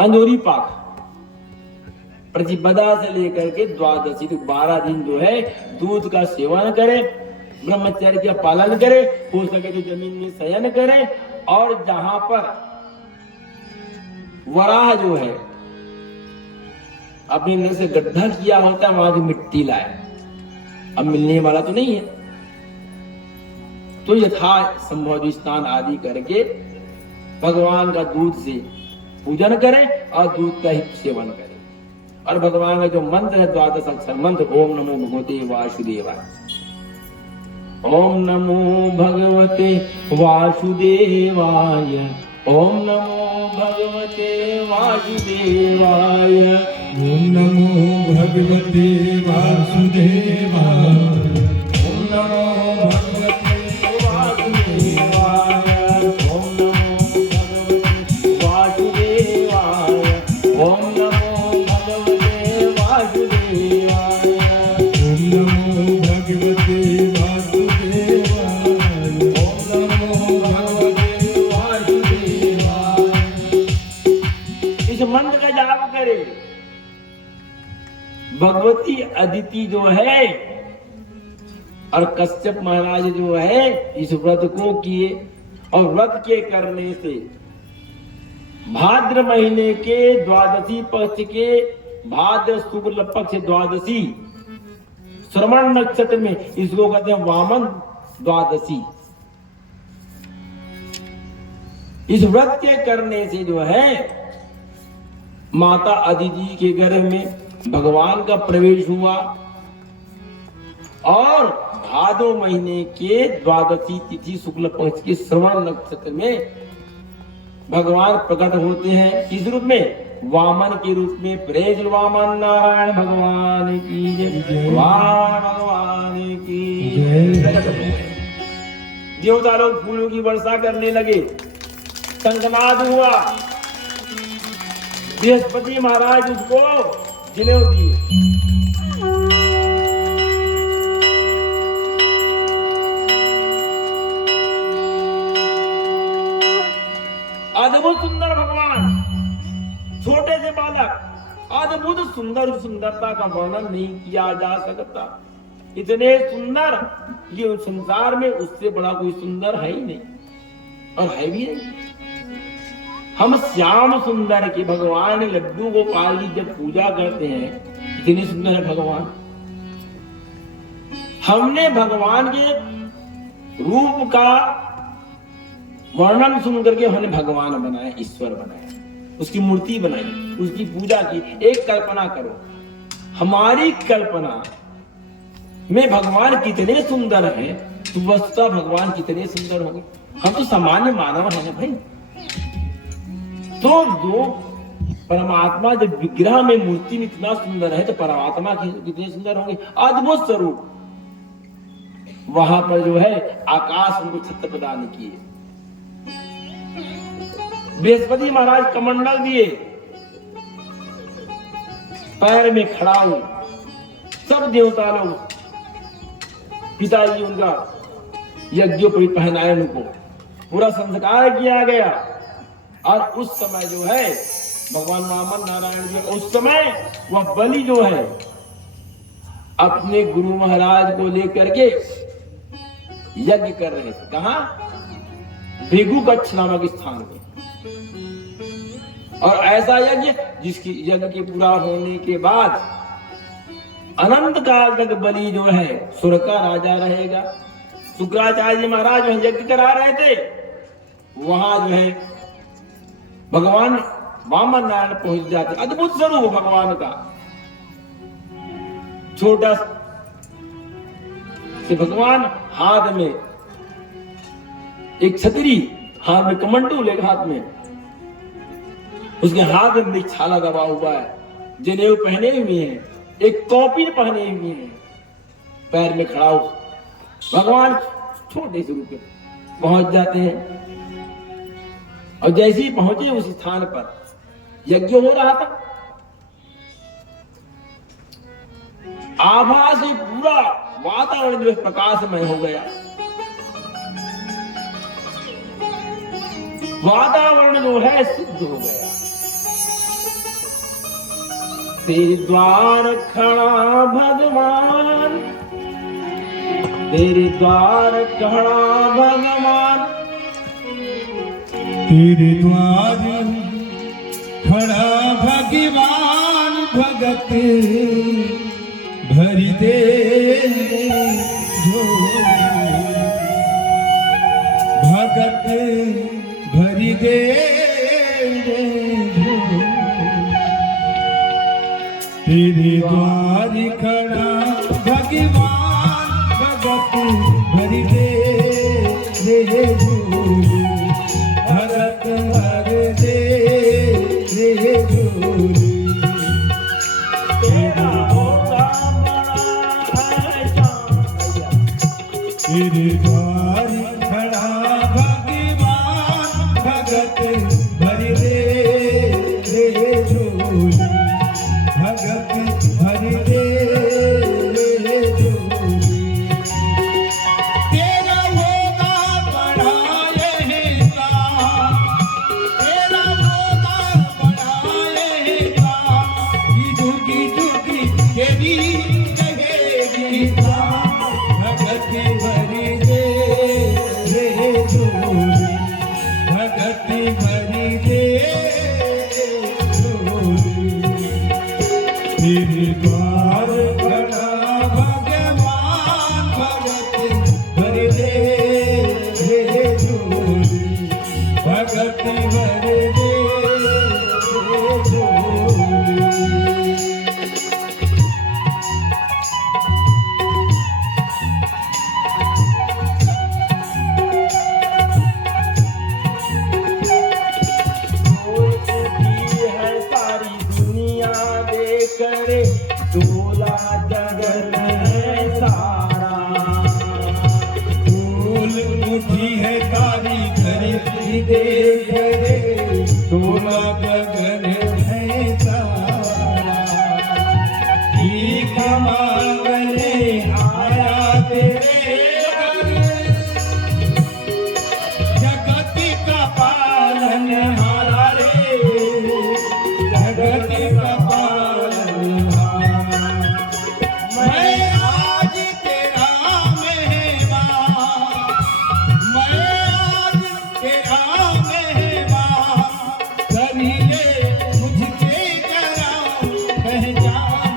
अंजोरी पाक प्रतिपदा से लेकर के द्वादशी तक 12 दिन जो है दूध का सेवन करे, ब्रह्मचर्य का पालन करे, हो सके तो जमीन में शयन करे, और जहां पर वराह जो है अपने अंदर से गड्ढा किया होता है वहां की मिट्टी लाए, अब मिलने वाला तो नहीं है, तो यथा संभव स्नान आदि करके भगवान का दूध से पूजन करें और दूध का ही सेवन करें। और भगवान का जो मंत्र है 12 अक्षर मंत्र, ओम नमो भगवते वासुदेवाय, ओम नमो भगवते वासुदेवाय, ओम नमो भगवते वासुदेवाय, ओम नमो भगवते वासुदेवाय, ओम नमो भगवते वासुदेवाय, ओम नमो भगवते वासुदेवाय, ओम नमो भगवते वासुदेवाय, ओम नमो भगवते वासुदेवाय, ओम नमो भगवते वासुदेवाय। इस मंत्र का जाप करे। भगवती अदिति जो है और कश्यप महाराज जो है इस व्रत को किए, और व्रत के करने से भाद्र महीने के द्वादशी पक्ष के भाद्र शुक्ल पक्ष द्वादशी श्रवण नक्षत्र में, इसको कहते हैं वामन द्वादशी, इस व्रत के करने से जो है माता अदिति के गर्भ में भगवान का प्रवेश हुआ, और भादो महीने के द्वादशी तिथि शुक्ल पक्ष के श्रवण नक्षत्र में भगवान प्रकट होते हैं। किस रूप में? वामन के रूप में। प्रेज वामन नारायण भगवान की जय, वामन भगवान की जय। देवता लोग फूलों की वर्षा करने लगे, शंखनाद हुआ, बृहस्पति महाराज उसको जनेऊ दिए। अद्भुत सुंदर भगवान, छोटे से बालक, अद्भुत सुंदर, सुंदरता का वर्णन नहीं किया जा सकता। इतने सुंदर ये संसार में उससे बड़ा कोई सुंदर है ही नहीं, और है भी नहीं। हम श्याम सुंदर के भगवान लड्डू गोपाल की जब पूजा करते हैं, इतनी सुंदर है भगवान। हमने भगवान के रूप का वर्णन सुन करके हमने भगवान बनाया, ईश्वर बनाया, उसकी मूर्ति बनाई, उसकी पूजा की। एक कल्पना करो, हमारी कल्पना में भगवान कितने सुंदर हैं, तो वस्तुतः भगवान कितने सुंदर होंगे। हम तो सामान्य मानव हैं भाई। तो जो परमात्मा जब विग्रह में मूर्ति में इतना सुंदर है, तो परमात्मा कितने सुंदर होंगे। अद्भुत स्वरूप। वहां पर जो है आकाश उनको छत्र प्रदान किए, बृहस्पति महाराज कमंडल दिए, पैर में खड़ाऊ, सब देवता लोग, पिताजी उनका यज्ञोपवीत पहनाए, उनको पूरा संस्कार किया गया। और उस समय जो है भगवान वामन नारायण जी, उस समय वह बलि जो है अपने गुरु महाराज को लेकर के यज्ञ कर रहे थे। कहां? भृगुगच्छ नामक स्थान में। और ऐसा यज्ञ जिसकी यज्ञ के पूरा होने के बाद अनंत काल तक बलि जो है सुर का राजा रहेगा। शुक्राचार्य महाराज वहां यज्ञ करा रहे थे, वहां जो है भगवान वामन नारायण पहुंच जाते। अद्भुत स्वरूप भगवान का। छोटा से भगवान हाथ में एक छतरी, हाथ में कमंडल, एक हाथ में, उसके हाथ में छाला दबा हुआ है, जनेऊ पहने हुए हैं, एक कॉपी पहने हुए हैं, पैर में खड़ा हो। भगवान छोटे से रूप में पहुंच जाते हैं। और जैसे ही पहुंचे उस स्थान पर यज्ञ हो रहा था, आभा से पूरा वातावरण जो है प्रकाशमय हो गया। वातावरण जो है शुद्ध हो गया। तेरे द्वार खड़ा भगवान, तेरे द्वार खड़ा भगवान, तेरे द्वार खड़ा भगवान, भगत भरि दे झोली, भगत भरि दे झोली। तेरे द्वार खड़ा भगवान, भगत भरि दे झोली, भगत भरि दे झोली। तेरा होता बड़ा है शान। तेरे द्वार खड़ा भगवान, भगत भरि दे झोली, भगत भरि दे झोली। तेरा होगा बड़ा यह काम, तेरा होगा बड़ा यह काम, कि झुकी झुकी तेरी कहेगी काम, भगत भरि दे झोली, भगत भरि दे झोली। तेरे द्वार खड़ा भगवान, भगत भरि दे झोली, भगत भरि दे झोली। है सारी दुनिया देखरे, डोला जगत है सारा। फूल मुट्ठी है तारी खरीदी दे करे, डोला गगन है सारा। भीख मांगने आया तेरे घर, जगत का पालनहारा रे, जगत का पालनहारा। मैं आज तेरा मेहमान, मैं आज तेरा मेहमान, करिए मुझसे जरा पहचान,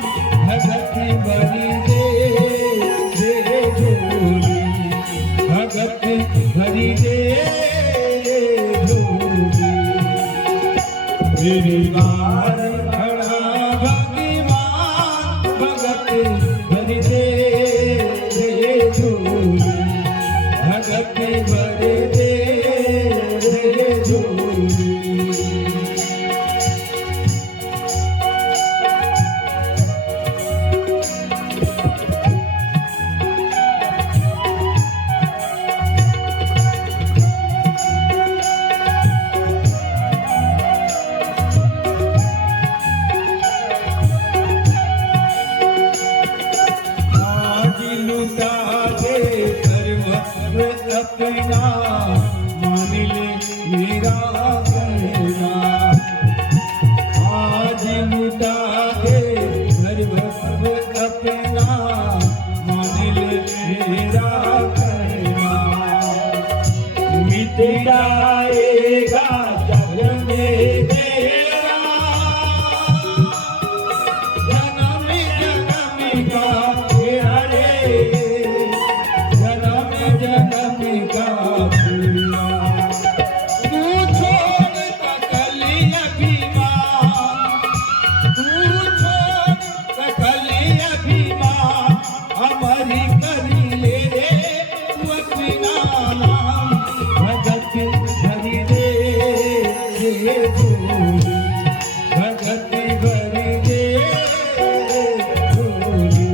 भगत भरि दे झोली, भगत भरि दे झोली। तेरे द्वार खड़ा भगवान, भगत भरि दे झोली, भगत भरि दे झोली। आज लुटा दे सर्वस्व अपना, मान ले मेरा कहना। आज लुटा दे सर्वस्व अपना, मान ले मेरा कहना। मिट जाएगा जग में तेरा, जन्म जन्म का तेरा रे, जन्म जन्म का तेरा। तू छोड़ सकल अभिमान, तू छोड़ सकल अभिमान, हमारी करी ले रे तू अपना नाम, भगत भरि दे झोली, भगत भरि दे झोली।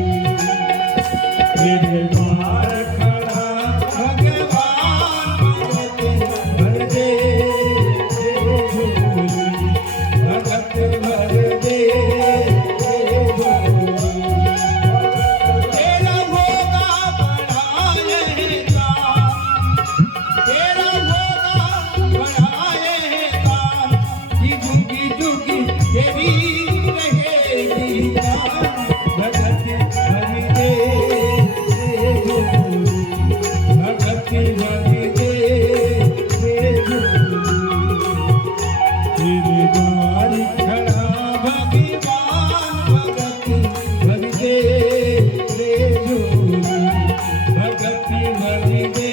तेरे द्वार खड़ा भगवान, भगत भरि दे झोली, भगत भरि दे झोली। तेरा होगा बड़ा यह काम, तेरा होगा बड़ा यह काम, कि झुकी झुकी तेरी रहेगी गिरधार खड़ा भगवान भगत भर दे रे जोरी भगत भर दे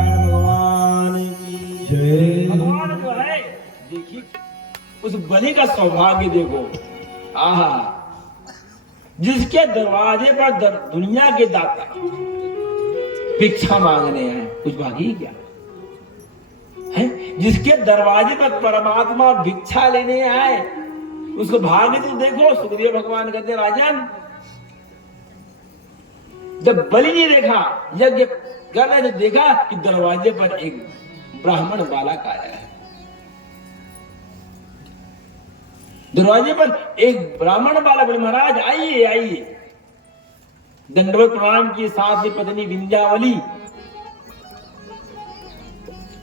भगवान की जय। भगवान जो है देखिए उस बलि का सौभाग्य देखो, आहा, जिसके दरवाजे पर दुनिया के दाता भिक्षा मांगने आए, कुछ भागी क्या है? जिसके दरवाजे पर परमात्मा भिक्षा लेने आए, उसको भाग्य तो देखो। सुखदेव भगवान कहते राजन, जब बलि ने देखा यज्ञ कर रहे तो देखा कि दरवाजे पर एक ब्राह्मण बालक आया है। दरवाजे पर एक ब्राह्मण बालक बोले महाराज आइए आइए। दंडवत प्रणाम के साथ ही पत्नी विंध्यावली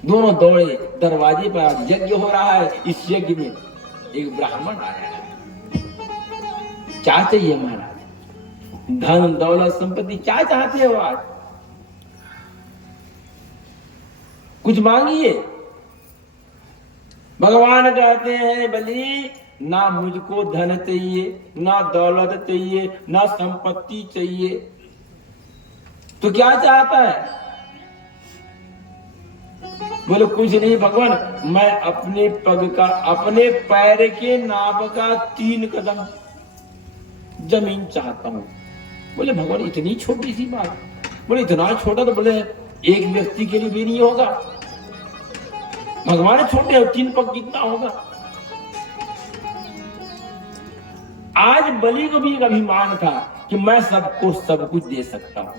दोनों दौड़े दरवाजे पर। आज यज्ञ हो रहा है, इस यज्ञ में एक ब्राह्मण आया है। क्या चाहिए महाराज? धन दौलत संपत्ति क्या चाहते हो? आज कुछ मांगिए। भगवान कहते हैं बलि, ना मुझको धन चाहिए, ना दौलत चाहिए, ना संपत्ति चाहिए, तो क्या चाहता है? बोले कुछ नहीं भगवान, मैं अपने पग का, अपने पैर के नाभ का 3 कदम जमीन चाहता हूं। बोले भगवान इतनी छोटी सी बात? बोले इतना छोटा तो बोले एक व्यक्ति के लिए भी नहीं होगा। भगवान छोटे हो, 3 पग कितना होगा? आज बलि को भी एक अभिमान था कि मैं सबको सब कुछ दे सकता हूं।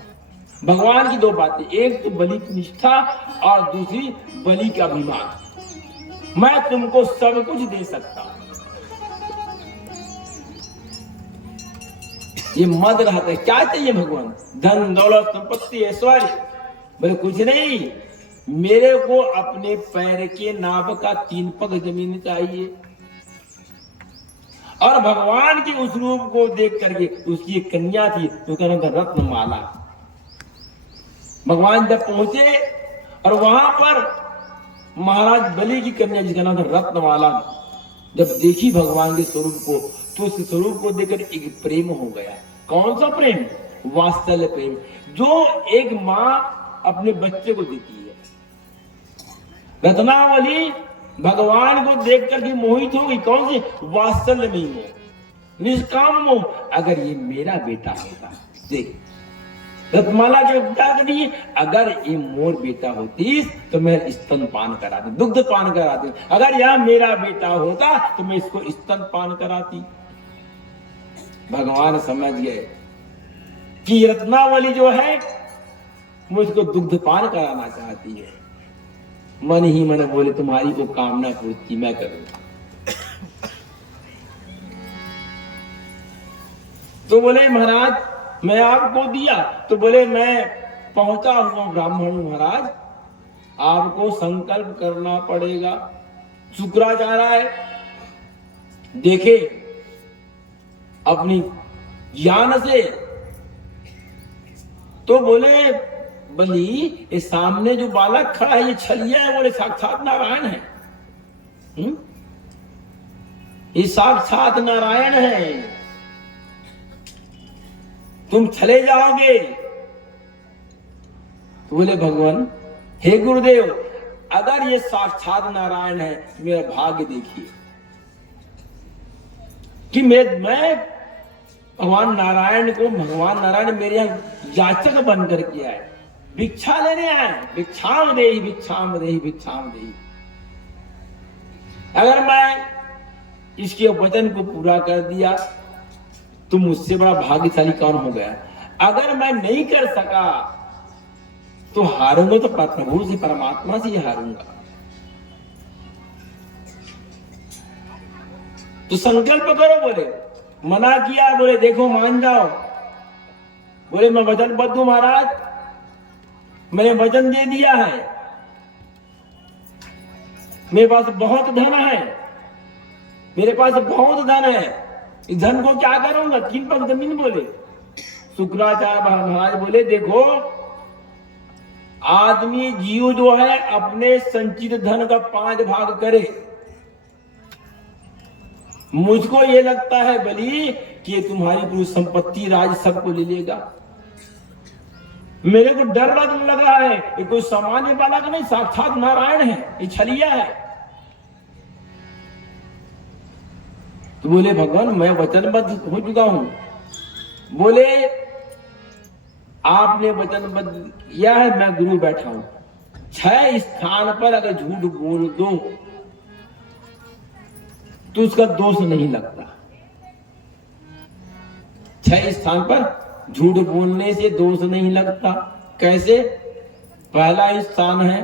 भगवान की 2 बातें, एक तो बलि की निष्ठा और दूसरी बलि का अभिमान। मैं तुमको सब कुछ दे सकता हूं। ये मद रहता है। क्या चाहिए भगवान? धन दौलत संपत्ति ऐश्वर्य? बोले कुछ नहीं, मेरे को अपने पैर के नाभ का 3 पग जमीन चाहिए। और भगवान के उस रूप को देख करके उसकी एक कन्या थी, उसका नाम था रत्नमाला। भगवान जब पहुंचे और वहां पर महाराज बलि की कन्या जिसका नाम था रत्नमाला, जब देखी भगवान के स्वरूप को, तो उस स्वरूप को देखकर एक प्रेम हो गया। कौन सा प्रेम? वात्सल्य प्रेम, जो एक माँ अपने बच्चे को देती है। रत्नावली भगवान को देख करके मोहित हो गई। कौन से? वात्सल्य में मोह, निष्काम मोह। अगर ये मेरा बेटा होता, देख रत्नमाला के क्या करिए, अगर ये मोर बेटा होती तो मैं स्तन पान कराती, दुग्ध पान कराती। अगर यह मेरा बेटा होता तो मैं इसको स्तन पान कराती। भगवान समझ गए कि रत्नावली जो है मुझको दुग्ध पान कराना चाहती है। मन ही मन बोले तुम्हारी को कामना पूर्ति मैं करूंगा। तो बोले महाराज मैं आपको दिया, तो बोले मैं पहुंचा हुआ ब्राह्मण हूं महाराज, आपको संकल्प करना पड़ेगा। शुक्राचार्य है, देखे अपनी ज्ञान से, तो बोले बलि ये सामने जो बालक खड़ा है ये छलिया है? बोले साक्षात नारायण है। ये साक्षात नारायण है, तुम चले जाओगे। तो बोले भगवान हे गुरुदेव, अगर ये साक्षात नारायण है, मेरा भाग्य देखिए कि मैं भगवान नारायण को, भगवान नारायण मेरे यहाँ याचक बन करके आए, भिक्षा लेने आए। भिक्षाम देहि भिक्षाम देहि भिक्षाम देहि। अगर मैं इसके वचन को पूरा कर दिया तो मुझसे बड़ा भाग्यशाली कौन हो गया। अगर मैं नहीं कर सका तो हारूंगा तो प्रभु से, परमात्मा से ही हारूंगा। तो संकल्प करो। बोले मना किया, बोले देखो मान जाओ। बोले मैं वचनबद्ध हूं महाराज, मैंने वचन दे दिया है, मेरे पास बहुत धन है, मेरे पास बहुत धन है, इस धन को क्या करूंगा? 3 पग जमीन। बोले शुक्राचार्य महाराज बोले देखो आदमी जीव जो है अपने संचित धन का 5 भाग करे। मुझको ये लगता है बली कि ये तुम्हारी पूरी संपत्ति राज सबको ले लेगा। मेरे को डर लग रहा है ये कोई सामान्य बालक नहीं, साक्षात नारायण है, ये छलिया है। तो बोले भगवान मैं वचनबद्ध हो चुका हूं। बोले आपने वचनबद्ध किया है, मैं गुरु बैठा हूं। 6 स्थान पर अगर झूठ बोल दो तो उसका दोष नहीं लगता। 6 स्थान पर झूठ बोलने से दोष नहीं लगता। कैसे? पहला स्थान है,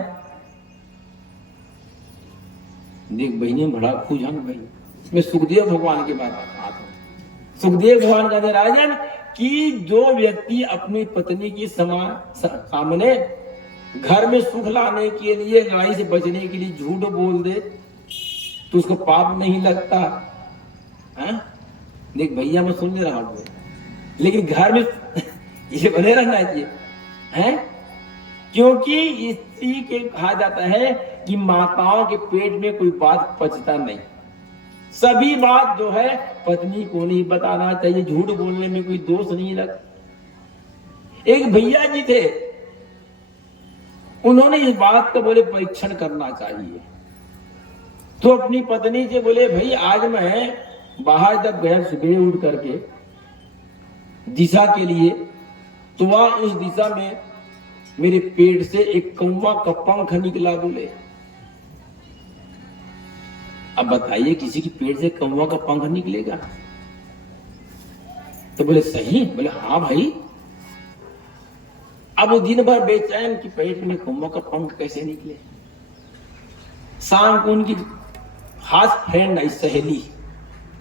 देख बहनी बड़ा खुजान भाई, मैं सुखदेव भगवान की बात आता हूं। सुखदेव भगवान कहते राजन कि जो व्यक्ति अपनी पत्नी की सामने घर में सुख लाने के लिए, लड़ाई से बचने के लिए झूठ बोल दे तो उसको पाप नहीं लगता है? देख भैया मैं सुन रहा हूं, लेकिन घर में ये बने रहना चाहिए है, क्योंकि स्त्री के कहा जाता है कि माताओं के पेट में कोई बात पचता नहीं। सभी बात जो है पत्नी को नहीं बताना चाहिए, झूठ बोलने में कोई दोष नहीं लगता। एक भैया जी थे, उन्होंने इस बात का बोले परीक्षण करना चाहिए, तो अपनी पत्नी से बोले भाई आज मैं बाहर जब गया सुबह उठ करके दिशा के लिए, तो वहां उस दिशा में मेरे पेट से एक कौवा का पंख निकला। बोले अब बताइए किसी की पेट से कौवा का पंख निकलेगा? तो बोले सही? बोले हाँ भाई। अब वो दिन भर बेचैन कि पेट में कौवा का पंख कैसे निकले। शाम को उनकी खास फ्रेंड आई, सहेली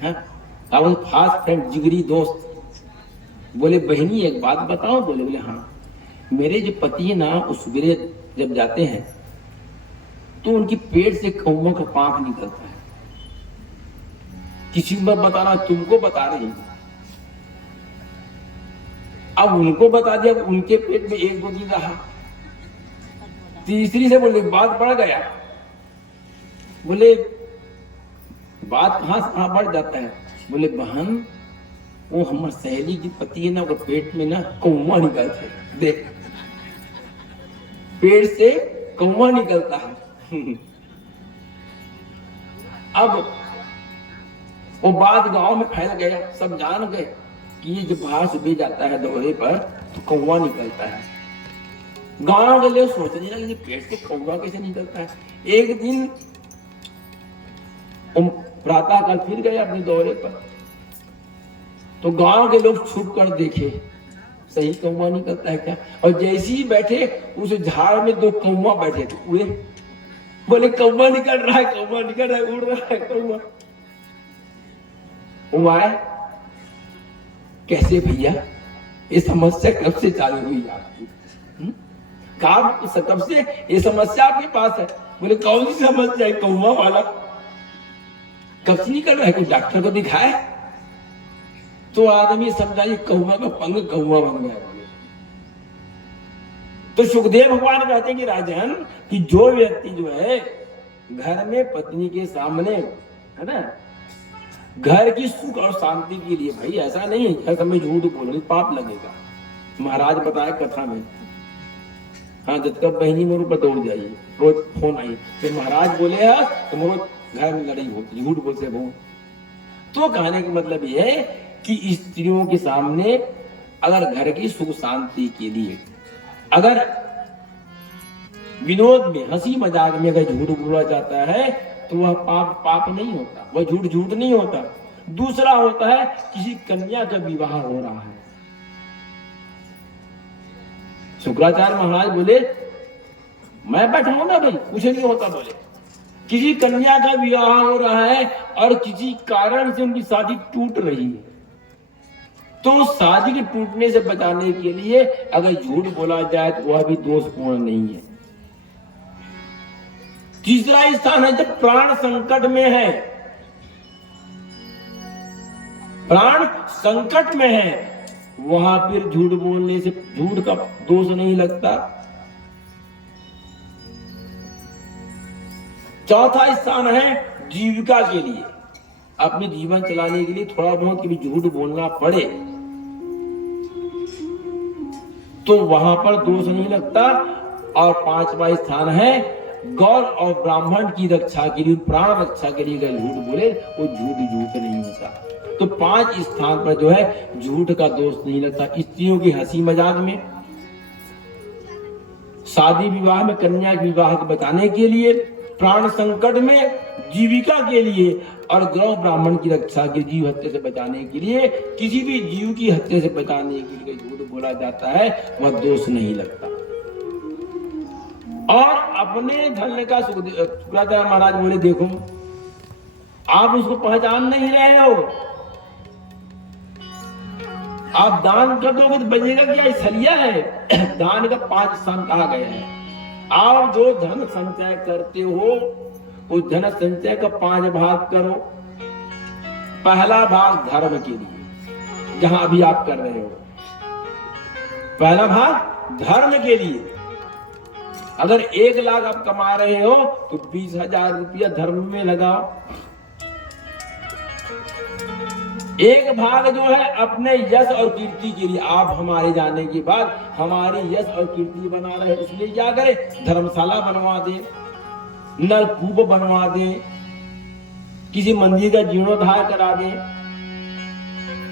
है, अब खास फ्रेंड जिगरी दोस्त बोले बहनी एक बात बताओ। बोले बोले हाँ, मेरे जो पति है ना वो सवेरे जब जाते हैं तो उनकी पेट से कौवा का पंख निकलता है। किसी को बताना, तुमको बता रही हूं। अब उनको बता दिया, उनके पेट में 1-2 दिन रहा, तीसरी से बोले बात बढ़ गया। बोले बात कहां बढ़ जाता है? बोले बहन वो हमारे सहेली की पति है ना, वो पेट में ना कौवा निकलता है। देख पेट से कौवा निकलता है। अब वो बात गांव में फैल गया, सब जान गए कि ये जब बाहर से भी जाता है दौरे पर तो कौवा निकलता है। गांव के लोग सोचने लगे कि पेट से कौवा कैसे निकलता है। एक दिन प्रातः काल फिर गए अपने दौरे पर, तो गांव के लोग छुप कर देखे सही कौवा निकलता है क्या। और जैसे ही बैठे उस झाड़ में 2 कौवा बैठे थे, उड़े। बोले कौवा निकल रहा है, कौवा निकल रहा है, उड़ रहा है कौवा। उमाए कैसे भैया ये समस्या कब से चालू हुई आपकी? कब से ये समस्या आपके पास है? बोले कौन सी समस्या है? कौवा वाला कब से निकल रहा है, कोई डॉक्टर को दिखाए? तो आदमी समझा ये कौवा का पंख कौवा बन गया। तो सुखदेव भगवान कहते हैं कि राजन कि जो व्यक्ति जो है घर में पत्नी के सामने है ना, घर की सुख और शांति के लिए, भाई ऐसा नहीं है हर समय झूठ बोलने पाप लगेगा। महाराज बताए कथा में, हाँ जब तक बहनी मोरू पर दौड़ जाइए, रोज फोन आई फिर महाराज बोले है तो मोरो घर में लड़ाई होती, झूठ बोलते बहुत। तो कहने का मतलब यह है कि स्त्रियों के सामने अगर घर की सुख शांति के लिए अगर विनोद में हंसी मजाक में अगर झूठ बोला जाता है तो वह पाप नहीं होता, वह झूठ नहीं होता। दूसरा होता है किसी कन्या का विवाह हो रहा है। शुक्राचार्य महाराज बोले मैं बैठा हूं ना भाई, कुछ नहीं होता। बोले किसी कन्या का विवाह हो रहा है और किसी कारण से उनकी शादी टूट रही है, तो शादी के टूटने से बचाने के लिए अगर झूठ बोला जाए तो वह भी दोषपूर्ण नहीं है। तीसरा स्थान है जब प्राण संकट में है, प्राण संकट में है, वहां फिर झूठ बोलने से झूठ का दोष नहीं लगता। चौथा स्थान है जीविका के लिए, अपने जीवन चलाने के लिए थोड़ा बहुत कभी झूठ बोलना पड़े तो वहां पर दोष नहीं लगता। और पांचवा स्थान है गौ और ब्राह्मण की रक्षा के लिए, प्राण रक्षा के लिए अगर झूठ बोले वो झूठ नहीं होता। तो 5 स्थान पर जो है झूठ का दोष नहीं लगता। स्त्रियों की हंसी मजाक में, शादी विवाह में, कन्या विवाह को बचाने के लिए, प्राण संकट में, जीविका के लिए और गौ ब्राह्मण की रक्षा के, जीव हत्या से बचाने के लिए, किसी भी जीव की हत्या से बचाने के लिए झूठ बोला जाता है, वह दोष नहीं लगता। और अपने धन का शुक्राचार्य महाराज बोले देखो आप उसको पहचान नहीं रहे हो, आप दान कर दोगे तो बचेगा क्या, सलिया है। दान का 5 स्थान कहा गया है। आप जो धन संचय करते हो उस धन संचय का 5 भाग करो। पहला भाग धर्म के लिए, जहां अभी आप कर रहे हो, पहला भाग धर्म के लिए। अगर 1 लाख आप कमा रहे हो तो 20,000 रुपया धर्म में लगाओ। एक भाग जो है अपने यश और कीर्ति के लिए, आप हमारे जाने के बाद हमारी यश और कीर्ति बना रहे, इसलिए क्या करें, धर्मशाला बनवा दे, नलकूप बनवा दे, किसी मंदिर का जीर्णोद्धार करा दे।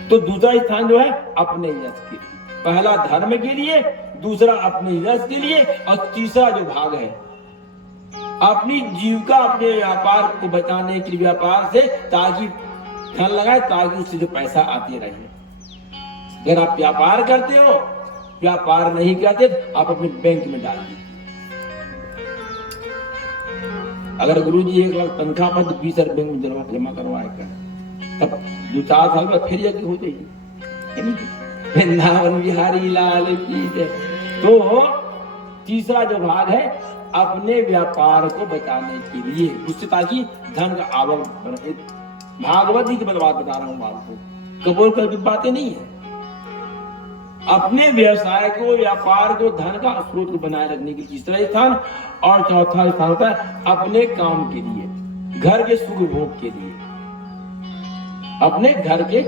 तो दूसरा स्थान जो है अपने यश के लिए, पहला धर्म के लिए, दूसरा अपने यश के लिए और तीसरा जो भाग है अपनी जीविका, अपने व्यापार को बचाने के लिए, व्यापार से ताकि धन लगाए, ताकि उससे जो पैसा आते रहे। अगर आप व्यापार करते हो, व्यापार नहीं करते, आप अपने बैंक में डाल दीजिए। अगर गुरुजी 1 लाख तनख्वाह पर तो 20 बैंक में जमा करवाएगा, तब 2-4 साल बाद फिर यज्ञ हो जाएगी। वृंदावन बिहारी लाल की जय। तो तीसरा जो भाग है अपने व्यापार को बचाने के लिए, उससे ताकि धन का आवक बढ़े। भागवत जी की बात बता रहा हूं आपको, कबूल कर की बातें नहीं है। अपने व्यवसाय को, व्यापार को, धन का स्रोत को बनाए रखने के तीसरा स्थान। और चौथा स्थान होता है अपने काम के लिए, घर के सुख भोग के लिए, अपने घर के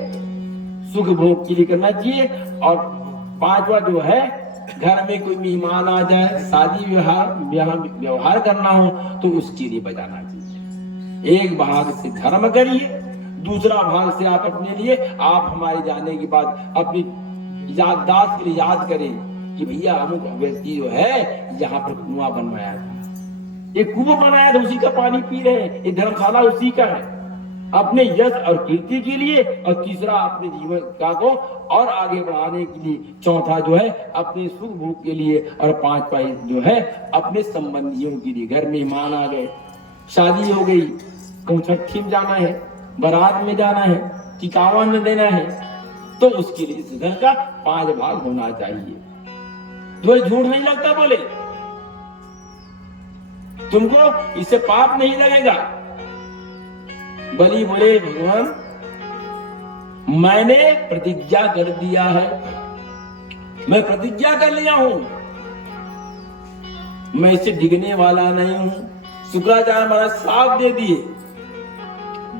सुख भोग के लिए करना चाहिए। और 5वां जो है घर में कोई मेहमान आ जाए, शादी व्यवहार करना हो तो उसके लिए बजाना चाहिए। एक भाग से धर्म करिए, दूसरा भाग से आप अपने लिए, आप हमारे जाने के बाद अपनी याददाश्त के लिए याद करें कि भैया अमुक व्यक्ति जो है यहाँ पर कुआं बनवाया था, ये कुआं बनाया था, उसी का पानी पी रहे हैं, ये धर्मशाला उसी का है। अपने यश और कीर्ति के लिए, और तीसरा अपने जीविका को और आगे बढ़ाने के लिए, चौथा जो है अपने सुख भोग के लिए, और 5वां जो है अपने संबंधियों के लिए। घर में मेहमान आ गए, शादी हो गई, कहूँ छठी में जाना है, बारात में जाना है, टिकावा में देना है, तो उसके लिए इस घर का 5 भाग होना चाहिए। तो झूठ नहीं लगता, बोले तुमको इससे पाप नहीं लगेगा। बलि बोले भगवान मैंने प्रतिज्ञा कर दिया है, मैं प्रतिज्ञा कर लिया हूं, मैं इससे डिगने वाला नहीं हूं। शुक्राचार्य महाराज श्राप दे दिए,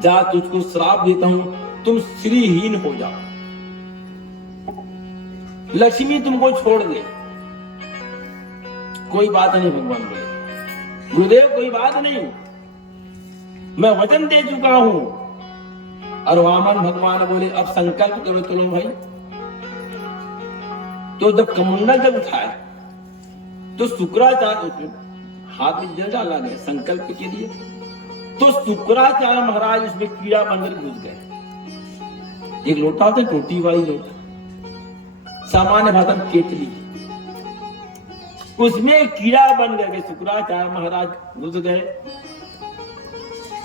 जा तुझको श्राप देता हूं, तुम श्रीहीन हो जाओ, लक्ष्मी तुमको छोड़ दे। कोई बात नहीं, भगवान बोले गुरुदेव कोई बात नहीं, मैं वचन दे चुका हूं। और वामन भगवान बोले अब संकल्प करो, चलो भाई। तो जब कमंडल जब उठाया तो शुक्राचार्य हाथ में जल डाला गया संकल्प के लिए, तो शुक्राचार्य महाराज उसमें कीड़ा बनकर घुस गए। एक लोटा होता है टोटी वाली लोटा, सामान्य भाषा में केतली, उसमें कीड़ा बन गए। शुक्राचार्य महाराज घुस गए।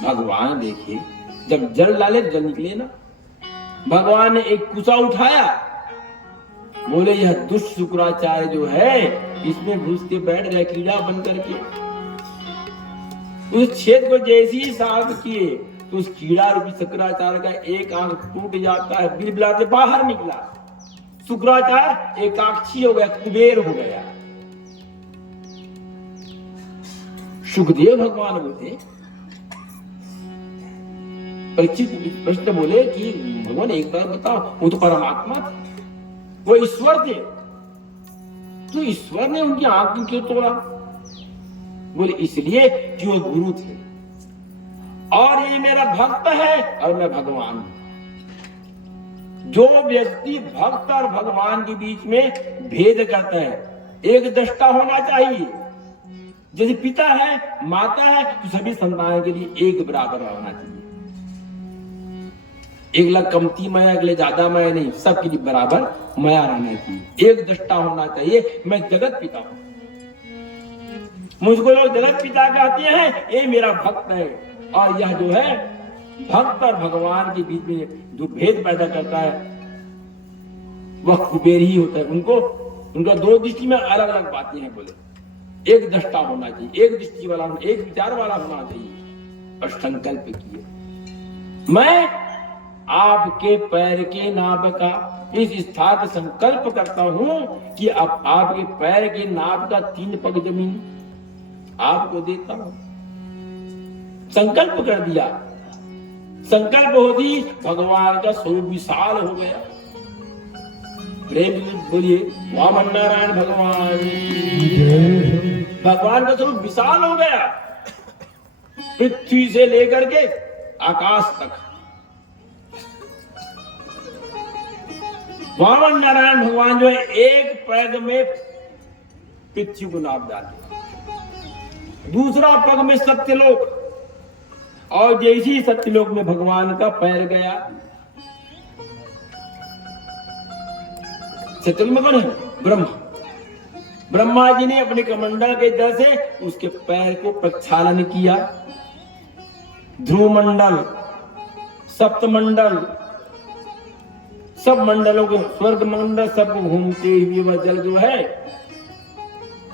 भगवान देखे जब जल डाले जल निकले ना, भगवान ने एक कुसा उठाया, बोले यह दुष्ट शुक्राचार्य जो है इसमें घुस के बैठ गए कीड़ा बन करके। उस छेद को जैसे ही साफ किए तो उस कीड़ा रूपी शुक्राचार्य का एक आंख टूट जाता है, बिलबिलाते बाहर निकला। शुक्राचार्य एकाक्षी हो गया, कुबेर हो गया। सुखदेव भगवान बोले परीक्षित प्रश्न बोले कि भगवान एक बार बताओ, वो तो परमात्मा थे, वो ईश्वर थे, तो ईश्वर ने उनकी आंख क्यों तोड़ा? बोले इसलिए कि वो गुरु थे और ये मेरा भक्त है और मैं भगवान हूं। जो व्यक्ति भक्त और भगवान के बीच में भेद करता है, एक दृष्टा होना चाहिए। जैसे पिता है, माता है, तो सभी संतानों के लिए एक बराबर होना चाहिए। एक लाख कमती माया, अगले ज्यादा माया नहीं, सबके लिए बराबर माया रहना चाहिए, एक दृष्टा होना चाहिए। मैं जगत पिता हूं, मुझको लोग जगत पिता कहते हैं, ये मेरा भक्त है। और यह जो है भक्त और भगवान के बीच में जो भेद पैदा करता है वह कुबेर ही होता है। उनका दो दृष्टि में अलग अलग बातें हैं। बोले एक दृष्टा होना चाहिए, एक दृष्टि वाला, एक विचार वाला होना चाहिए। और संकल्प किए, मैं आपके पैर के नाभ का इस स्थान पर संकल्प करता हूं कि अब आपके पैर के नाभ का 3 पग जमीन आपको देता हूं। संकल्प कर दिया, संकल्प होती भगवान का स्वरूप विशाल हो गया। प्रेम बोलिए वामन नारायण भगवान, भगवान का स्वरूप विशाल हो गया, पृथ्वी से लेकर के आकाश तक। वामन नारायण भगवान जो है एक पैर में पृथ्वी को नाप डाले, दूसरा पग में सत्यलोक, और जैसे ही सत्यलोक में भगवान का पैर गया, सत्यलोक में कौन है? ब्रह्मा। ब्रह्मा जी ने अपने कमंडल के दर से उसके पैर को प्रक्षालन किया। ध्रुव मंडल, सप्तमंडल, सब मंडलों को, स्वर्ग मंडल सब घूमते हुए वह जल जो है,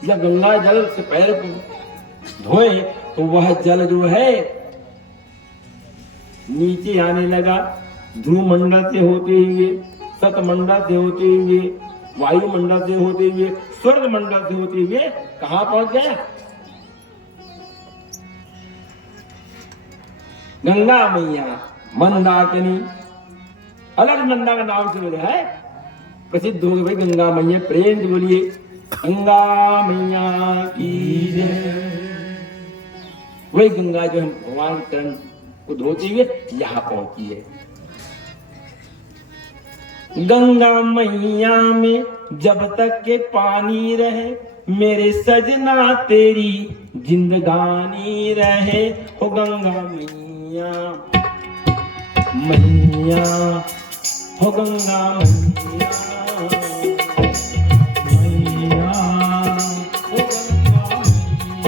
जब गंगा जल से पैर को धोए तो वह जल जो है नीचे आने लगा। ध्रुव मंडल से होते हुए, सतमंडल से होते हुए, वायुमंडल से होते हुए, स्वर्ग मंडल से होते हुए कहां पहुंच गया? गंगा मैया मंदाकिनी, अलग नंदा का नाम से बोले है, प्रसिद्ध हो गए भाई गंगा मैया। प्रेम से बोलिए गंगा मैया की जय। वही गंगा जो हम भगवान के चरण को धोते हुए यहां पहुंची है। गंगा मैया में जब तक के पानी रहे, मेरे सजना तेरी जिंदगानी रहे। हो गंगा मैया मैया, हो गंगा मैया मैया, हो गंगा मैया।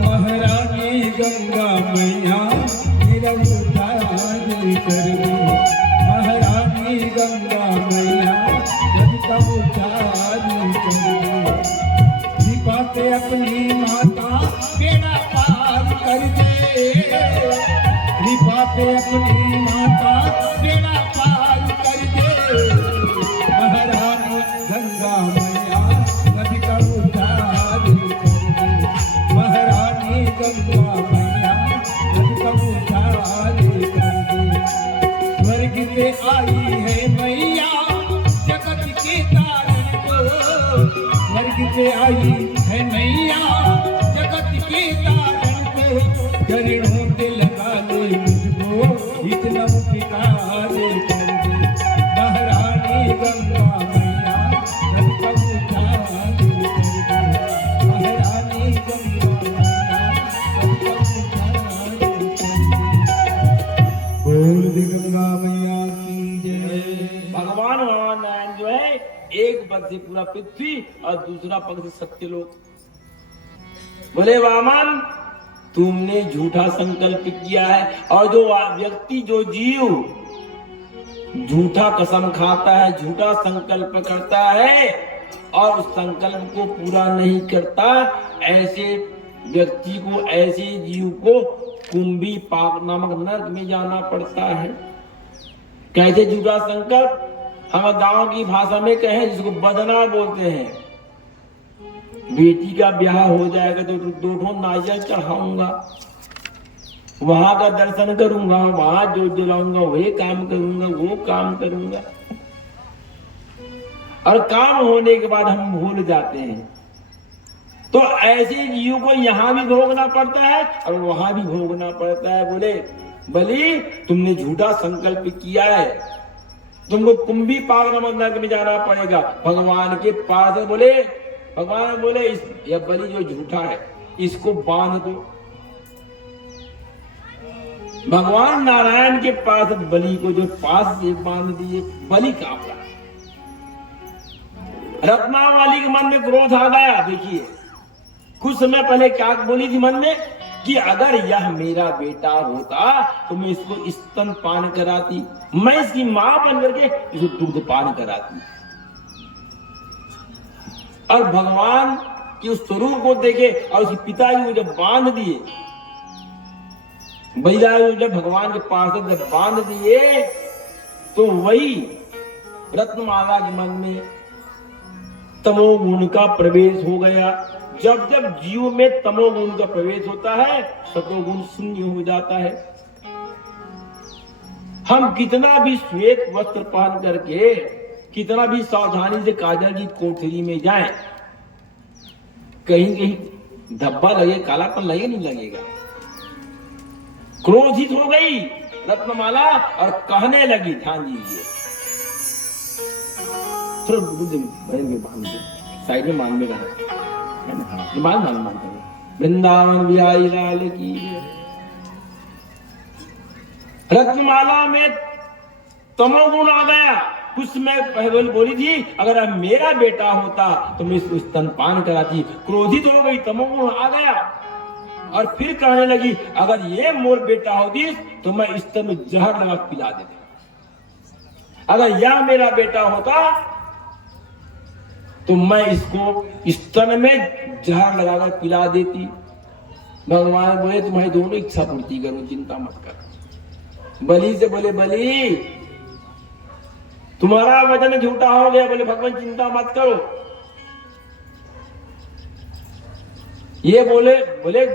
महारानी गंगा मैया मेरा उद्धार कर दो। महारानी गंगा मैया जब तक उद्धार कर दो। कृपा से अपनी माता बेड़ा पार कर दे। कृपा से अपनी माता बेड़ा पार कर दे। महारानी गंगा मैया नदी का उद्धार कर दे। महारानी गंगा मैया नदी का उद्धार कर दे। स्वर्ग से आई है मैया जगत के तारण को। स्वर्ग से आई है मैया जगत के तारण को। चरणों से लगा ले मुझको, इतना उपकार कर दे। महारानी गंगा मैया नदी का उद्धार कर दे। महारानी गंगा मैया नदी का उद्धार कर दे। बोल दे गंगा मैया की जय। भगवान नारायण जो है एक पग से पूरा पृथ्वी और दूसरा पग से सत्यलोक। बोले वामन तुमने झूठा संकल्प किया है, और जो व्यक्ति, जो जीव झूठा कसम खाता है, झूठा संकल्प करता है और उस संकल्प को पूरा नहीं करता, ऐसे व्यक्ति को, ऐसे जीव को कुंभी पाक नामक नरक में जाना पड़ता है। कैसे झूठा संकल्प? हम गांव की भाषा में कहें जिसको बदना बोलते हैं। बेटी का ब्याह हो जाएगा तो 2 नारियल चढ़ाऊंगा, वहां का दर्शन करूंगा, वहां जोत जलाऊंगा, वही काम करूंगा, वो काम करूंगा, और काम होने के बाद हम भूल जाते हैं। तो ऐसे जीव को यहाँ भी भोगना पड़ता है और वहां भी भोगना पड़ता है। बोले बलि तुमने झूठा संकल्प किया है, तुमको कुंभी पावन नरक में जाना पड़ेगा भगवान के पास। बोले भगवान बोले यह बलि जो झूठा है इसको बांध दो। भगवान नारायण के पास बलि को जो पास से बांध दिए, बलि कांप रहा। रत्नावली के मन में क्रोध आ गया। देखिए कुछ समय पहले क्या बोली थी मन में कि अगर यह मेरा बेटा होता तो मैं इसको स्तन पान कराती, मैं इसकी मां बन करके इसको दूध पान कराती। और भगवान के उस स्वरूप को देखे और उसके पिताजी को जब बांध दिए, बलिदान जब भगवान के पास जब बांध दिए तो वही रत्नमाला के मन में तमोगुण का प्रवेश हो गया। जब जब जीव में तमोगुण का प्रवेश होता है सतोगुण शून्य हो जाता है। हम कितना भी श्वेत वस्त्र पहन करके, कितना भी सावधानी से काजल की कोठरी में जाएं, कहीं कहीं धब्बा लगे, कालापन लगे, नहीं लगेगा। क्रोधित हो गई रत्नमाला और कहने लगी, ध्यान दीजिए, साइड में मान में रहा वृंदावन बिहारी लाल की। रत्नमाला में तमोगुण आ गया। कुछ मैं पहले बोली थी अगर अब मेरा बेटा होता तो मैं इसको स्तनपान कराती। क्रोधित हो गई, तमोगुण आ गया और फिर कहने लगी अगर ये मोर बेटा होती तो मैं स्तन में जहर लगा पिला देता। अगर यह मेरा बेटा होता तो मैं इसको स्तन में जहर लगाकर पिला देती। भगवान बोले तुम्हारी दोनों इच्छा पूर्ति करूं, चिंता मत कर। बलि से बोले बलि तुम्हारा वचन झूठा हो गया। बोले भगवान चिंता मत करो। ये बोले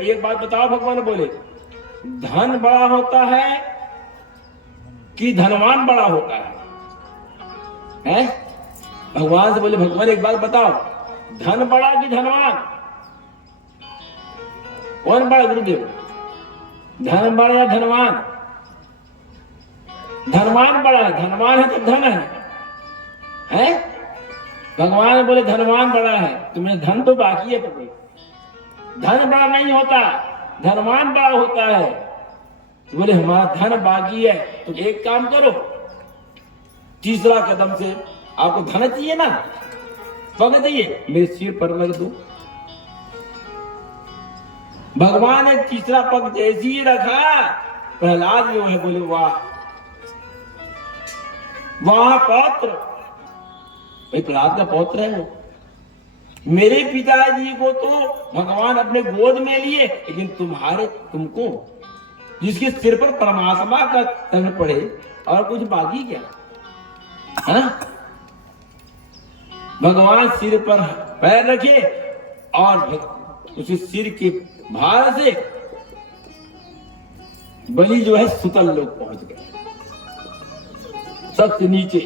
एक बात बताओ, भगवान बोले धन बड़ा होता है कि धनवान बड़ा होता है? भगवान से बोले भगवान एक बात बताओ, धन बड़ा कि धनवान? कौन बड़ा गुरुदेव, धन बड़ा या धनवान? धनवान बड़ा है, धनवान है तो धन है? भगवान बोले धनवान बड़ा है, तुम्हें धन तो बाकी है। पकड़े धन बड़ा नहीं होता, धनवान बड़ा होता है। तो बोले हमारा धन बाकी है तो एक काम करो, तीसरा कदम से आपको धन चाहिए ना, पग चाहिए, मेरे सिर पर रख दो। भगवान ने तीसरा पग जैसे ही रखा, प्रहलाद जो है बोले वाह वाह पौत्र, भाई प्रहलाद का पौत्र है वो। मेरे पिताजी को तो भगवान अपने गोद में लिए, लेकिन तुमको जिसके सिर पर परमात्मा का तन पड़े और कुछ बाकी क्या? हा? भगवान सिर पर पैर रखे और उसी सिर के भार से बलि जो है सुतल लोग पहुंच गए, सबसे नीचे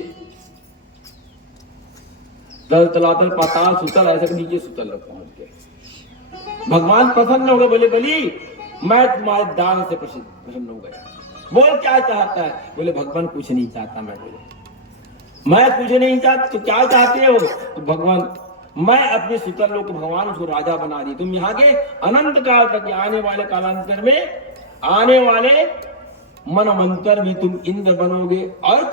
तलातल पाताल सुतल, ऐसे नीचे सुतल लोग पहुंच गए। भगवान प्रसन्न हो गए, बोले बलि मैं तुम्हारे दान से प्रसन्न हो गया। बोल क्या चाहता है? बोले भगवान कुछ नहीं चाहता। मैं कुछ नहीं चाहता तो क्या चाहते हो? तो भगवान मैं अपने सुतल लोग भगवान उसको राजा बना दी। तुम यहाँ के अनंत काल तक आने वाले कालांतर में आने वाले मनवंतर भी तुम इंद्र बनोगे और